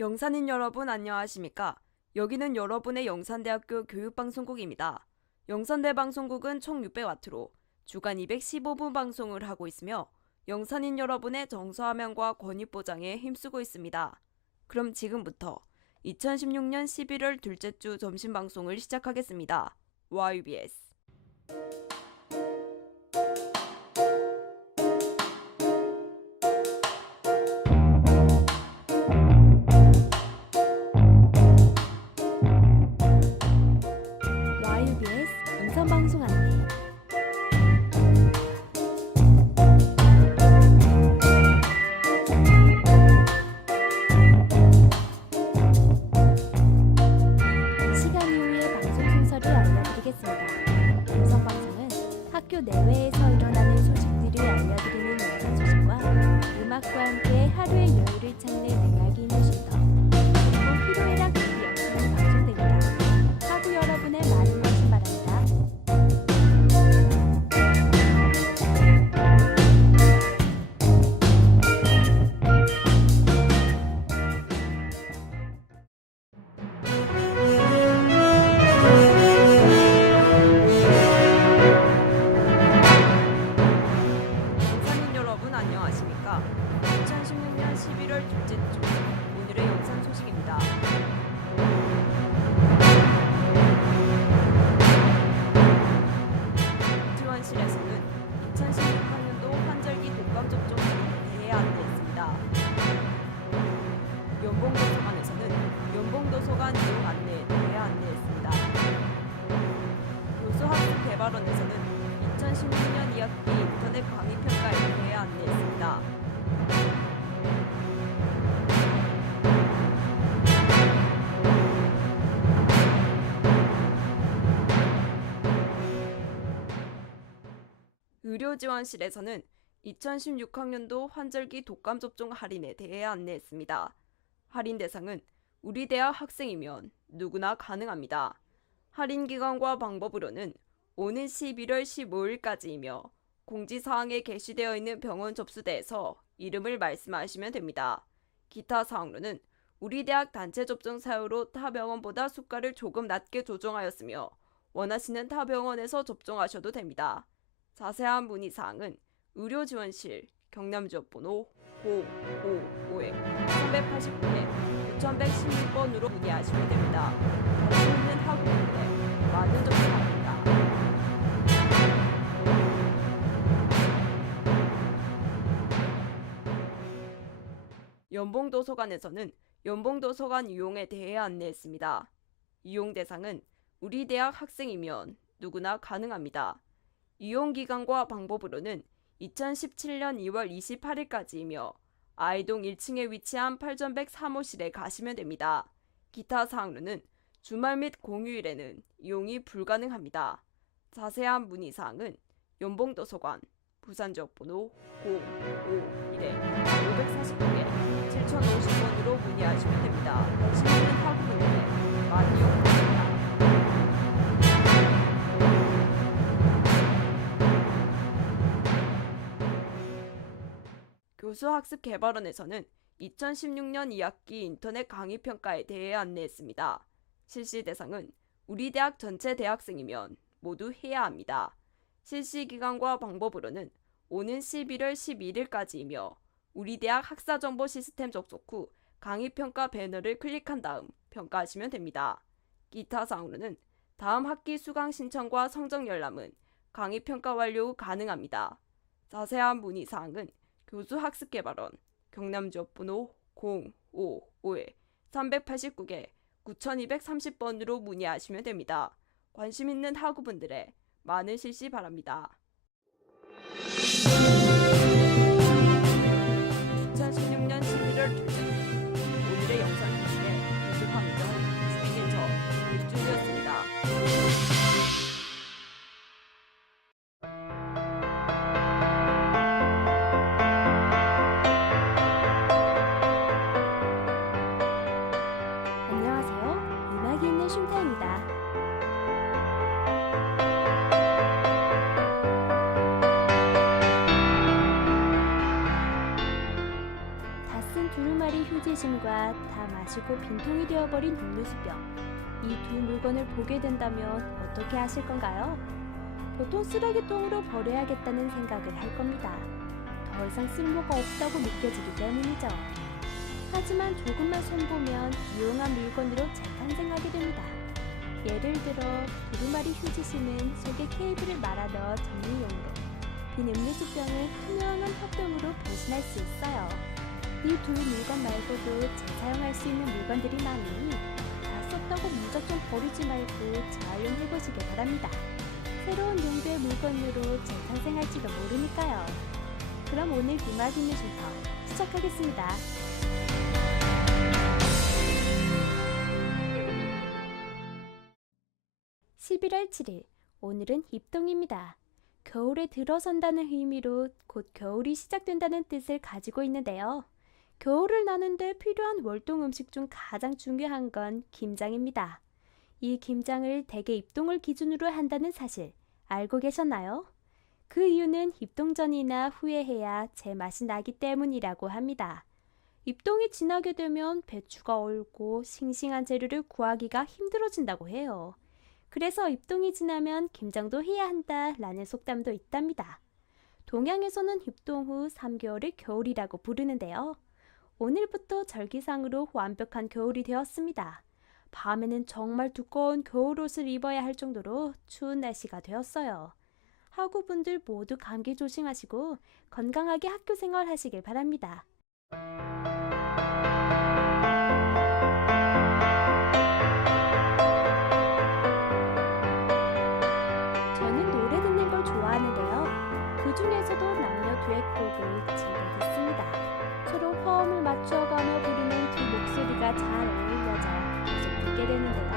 영산인 여러분 안녕하십니까? 여기는 여러분의 영산대학교 교육방송국입니다. 영산대 방송국은 총 600W로 주간 215분 방송을 하고 있으며 영산인 여러분의 정서함양과 권익보장에 힘쓰고 있습니다. 그럼 지금부터 2016년 11월 둘째 주 점심방송을 시작하겠습니다. YBS 음성방송 안내. 시간 이후의 방송 순서를 알려드리겠습니다. 음성방송은 학교 내외에서 일어나는 소식들을 알려드리는 영상 소식과 음악과 함께 하루의 여유를 찾는 음악이 있는 쉼터, 그리고 희로애락 TV 영상이 방송됩니다. 하루 여러분의 많은 관심 바랍니다. 영산인 여러분 안녕하십니까? 2016년 11월 둘째 주 오늘의 영산 소식입니다. 지원실에서는 2016학년도 환절기 독감 접종 대회 안내했습니다. 연봉도서관에서는 연봉도서관 이용 안내 대회 안내했습니다. 교수학습개발원에서는 2016년 2학기 인터넷 강의 평가에 대해 안내했습니다. 의료지원실에서는 2016학년도 환절기 독감 접종 할인에 대해 안내했습니다. 할인 대상은 우리 대학 학생이면 누구나 가능합니다. 할인 기간과 방법으로는 오는 11월 15일까지이며 공지사항에 게시되어 있는 병원 접수대에서 이름을 말씀하시면 됩니다. 기타 사항로는 우리 대학 단체 접종 사유로 타 병원보다 수가를 조금 낮게 조정하였으며 원하시는 타 병원에서 접종하셔도 됩니다. 자세한 문의사항은 의료지원실 경남지역번호 055-389-9116번으로 문의하시면 됩니다. 관심 있는 학우분들의 많은 접수 바랍니다. 연봉도서관에서는 연봉도서관 이용에 대해 안내했습니다. 이용 대상은 우리 대학 학생이면 누구나 가능합니다. 이용 기간과 방법으로는 2017년 2월 28일까지이며 아이동 1층에 위치한 8100 사무실에 가시면 됩니다. 기타 사항로는 주말 및 공휴일에는 이용이 불가능합니다. 자세한 문의사항은 연봉도서관 부산지역번호 051-549-7050번으로 문의하시면 됩니다. 관심 있는 학우분들의 많은 이용 바랍니다. 교수학습개발원에서는 2016년 2학기 인터넷 강의 평가에 대해 안내했습니다. 실시 대상은 우리 대학 전체 대학생이면 모두 해야 합니다. 실시 기간과 방법으로는 오는 11월 12일까지이며 우리 대학 학사정보 시스템 접속 후 강의 평가 배너를 클릭한 다음 평가하시면 됩니다. 기타 사항로는 다음 학기 수강 신청과 성적 열람은 강의 평가 완료 후 가능합니다. 자세한 문의 사항은 교수학습개발원 경남지역번호 055-389-9230번으로 문의하시면 됩니다. 관심 있는 학우분들의 많은 실시 바랍니다. 2016년 11월 둘째 주 오늘의 영상 소식에 뉴스황정 진행인 저 김준이었습니다. 안녕하세요. 음악이 있는 쉼터입니다. 휴지심과 다 마시고 빈통이 되어버린 음료수병. 이 두 물건을 보게 된다면 어떻게 하실 건가요? 보통 쓰레기통으로 버려야겠다는 생각을 할 겁니다. 더 이상 쓸모가 없다고 느껴지기 때문이죠. 하지만 조금만 손보면 유용한 물건으로 재탄생하게 됩니다. 예를 들어 두루마리 휴지심은 속에 케이블을 말아 넣어 정리용으로, 빈 음료수병은 투명한 턱병으로 변신할 수 있어요. 이 두 물건 말고도 재사용할 수 있는 물건들이 많으니 다 썼다고 무작정 버리지 말고 재활용해보시길 바랍니다. 새로운 용도의 물건으로 재탄생할지도 모르니까요. 그럼 오늘 음악 있는 쉼터 시작하겠습니다. 11월 7일, 오늘은 입동입니다. 겨울에 들어선다는 의미로 곧 겨울이 시작된다는 뜻을 가지고 있는데요. 겨울을 나는데 필요한 월동 음식 중 가장 중요한 건 김장입니다. 이 김장을 대개 입동을 기준으로 한다는 사실 알고 계셨나요? 그 이유는 입동 전이나 후에 해야 제맛이 나기 때문이라고 합니다. 입동이 지나게 되면 배추가 얼고 싱싱한 재료를 구하기가 힘들어진다고 해요. 그래서 입동이 지나면 김장도 해야 한다라는 속담도 있답니다. 동양에서는 입동 후 3개월을 겨울이라고 부르는데요. 오늘부터 절기상으로 완벽한 겨울이 되었습니다. 밤에는 정말 두꺼운 겨울옷을 입어야 할 정도로 추운 날씨가 되었어요. 학우분들 모두 감기 조심하시고 건강하게 학교 생활하시길 바랍니다. 저는 노래 듣는 걸 좋아하는데요. 그 중에서도 남녀 듀엣곡을 즐겨 듣습니다. 서로 화음을 맞추어가며 부르는 두 목소리가 잘 어울려져 계속 듣게 되는데요.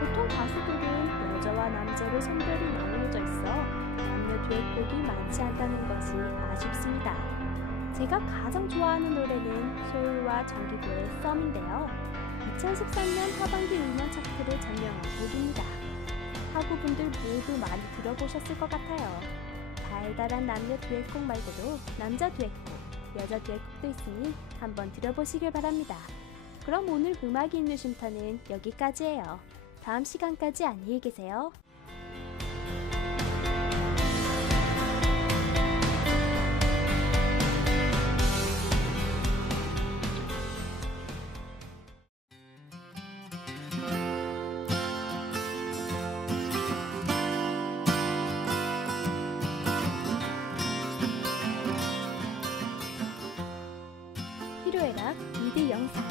보통 가수들은 여자와 남자로 성별이 나누어져 있어 남녀 듀엣곡이 많지 않다는 것이 아쉽습니다. 제가 가장 좋아하는 노래는 소울과 정기고의 썸인데요. 2013년 하반기 음원 차트를 점령한 곡입니다. 학우분들 모두 많이 들어보셨을 것 같아요. 달달한 남녀 듀엣곡 말고도 남자 듀엣곡, 여자 듀엣곡도 있으니 한번 들어보시길 바랍니다. 그럼 오늘 음악이 있는 쉼터는 여기까지예요. 다음 시간까지 안녕히 계세요. 필요해라 미드 영상.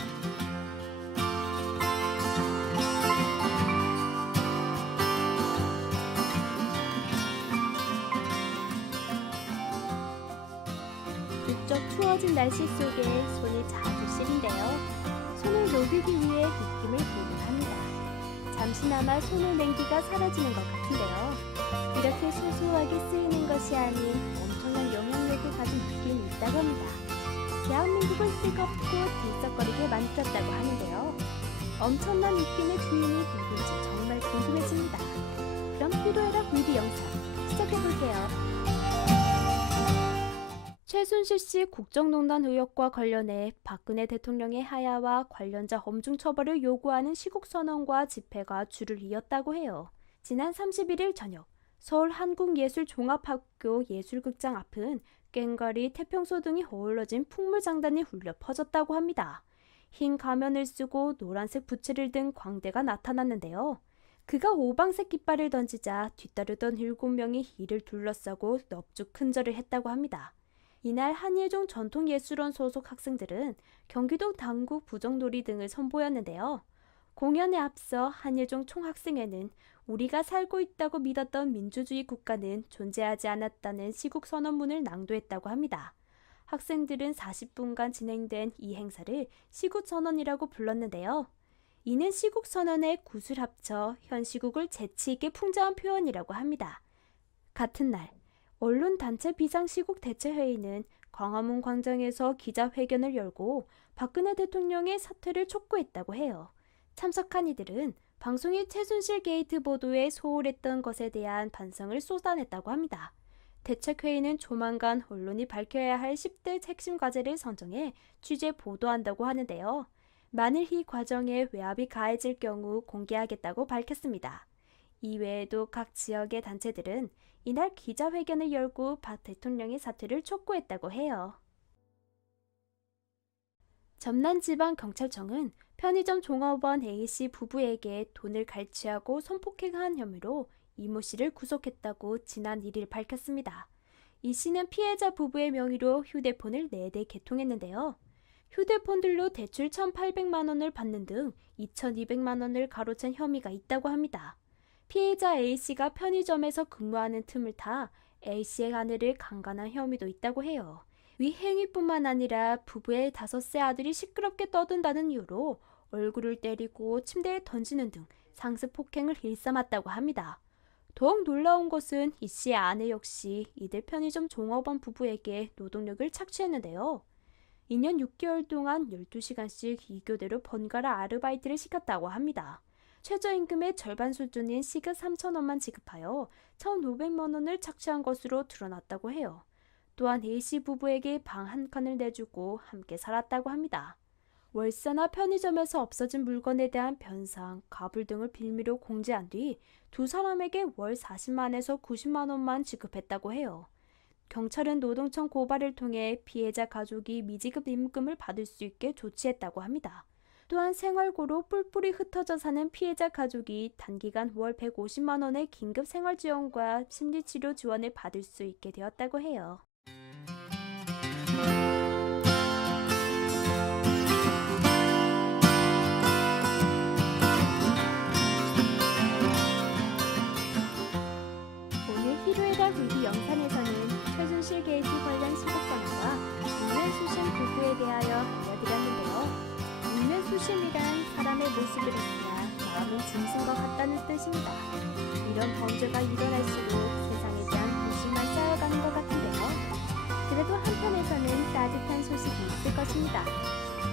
부쩍 추워진 날씨 속에 손이 자주 시린데요. 손을 녹이기 위해 입김을 불긴 합니다. 잠시나마 손의 냉기가 사라지는 것 같은데요. 이렇게 소소하게 쓰이는 것이 아닌 엄청난 영향력을 가진 입김이 있다고 합니다. 대한민국을 뜨겁고 들썩거리게 만들었다고 하는데요. 엄청난 입김의 주인이 누군지 정말 궁금해집니다. 그럼 필요해라 뮤비 영상 시작해볼게요. 최순실 씨 국정농단 의혹과 관련해 박근혜 대통령의 하야와 관련자 엄중 처벌을 요구하는 시국선언과 집회가 줄을 이었다고 해요. 지난 31일 저녁 서울 한국예술종합학교 예술극장 앞은 꽹과리, 태평소 등이 어우러진 풍물장단이 울려 퍼졌다고 합니다. 흰 가면을 쓰고 노란색 부채를 든 광대가 나타났는데요. 그가 오방색 깃발을 던지자 뒤따르던 7명이 이를 둘러싸고 넙죽 큰절을 했다고 합니다. 이날 한예종 전통예술원 소속 학생들은 경기도 당구, 부정놀이 등을 선보였는데요. 공연에 앞서 한예종 총학생회는 우리가 살고 있다고 믿었던 민주주의 국가는 존재하지 않았다는 시국선언문을 낭독했다고 합니다. 학생들은 40분간 진행된 이 행사를 시국선언이라고 불렀는데요. 이는 시국선언의 굿을 합쳐 현 시국을 재치있게 풍자한 표현이라고 합니다. 같은 날 언론단체 비상시국대책회의는 광화문 광장에서 기자회견을 열고 박근혜 대통령의 사퇴를 촉구했다고 해요. 참석한 이들은 방송이 최순실 게이트 보도에 소홀했던 것에 대한 반성을 쏟아냈다고 합니다. 대책회의는 조만간 언론이 밝혀야 할 10대 핵심 과제를 선정해 취재 보도한다고 하는데요. 만일 이 과정에 외압이 가해질 경우 공개하겠다고 밝혔습니다. 이외에도 각 지역의 단체들은 이날 기자회견을 열고 박 대통령의 사퇴를 촉구했다고 해요. 전남지방경찰청은 편의점 종업원 A씨 부부에게 돈을 갈취하고 성폭행한 혐의로 이모 씨를 구속했다고 지난 1일 밝혔습니다. 이 씨는 피해자 부부의 명의로 휴대폰을 4대 개통했는데요. 휴대폰들로 대출 1,800만 원을 받는 등 2,200만 원을 가로챈 혐의가 있다고 합니다. 피해자 A씨가 편의점에서 근무하는 틈을 타 A씨의 아내를 강간한 혐의도 있다고 해요. 위 행위뿐만 아니라 부부의 5세 아들이 시끄럽게 떠든다는 이유로 얼굴을 때리고 침대에 던지는 등 상습 폭행을 일삼았다고 합니다. 더욱 놀라운 것은 이 씨의 아내 역시 이들 편의점 종업원 부부에게 노동력을 착취했는데요. 2년 6개월 동안 12시간씩 2교대로 번갈아 아르바이트를 시켰다고 합니다. 최저임금의 절반 수준인 시급 3,000원만 지급하여 1,500만 원을 착취한 것으로 드러났다고 해요. 또한 A씨 부부에게 방 한 칸을 내주고 함께 살았다고 합니다. 월세나 편의점에서 없어진 물건에 대한 변상, 가불 등을 빌미로 공제한 뒤 두 사람에게 월 40만에서 90만 원만 지급했다고 해요. 경찰은 노동청 고발을 통해 피해자 가족이 미지급 임금을 받을 수 있게 조치했다고 합니다. 또한 생활고로 뿔뿔이 흩어져 사는 피해자 가족이 단기간 월 150만 원의 긴급 생활지원과 심리치료 지원을 받을 수 있게 되었다고 해요. 오늘 희로애달 불기 영상에서는 최순실 게이트 관련 신곡선언과 육면수심 부부에 대하여 알려드렸는데요. 육면수심이란 사람의 모습을 했으나 마음은 짐승과 같다는 뜻입니다. 이런 범죄가 일어날수록 세상에 대한 무심만 쌓여가는 것 같은데요. 그래도 한편에서는 따뜻한 소식이 있을 것입니다.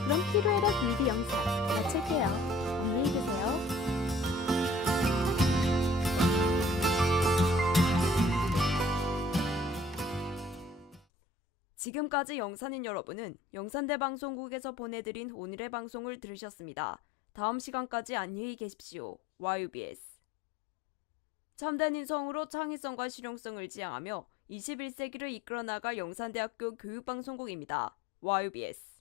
그럼 희로애달 불기 영상 마칠게요. 안녕히 계세요. 지금까지 영산인 여러분은 영산대방송국에서 보내드린 오늘의 방송을 들으셨습니다. 다음 시간까지 안녕히 계십시오. YUBS 참된 인성으로 창의성과 실용성을 지향하며 21세기를 이끌어 나갈 영산대학교 교육방송국입니다. YUBS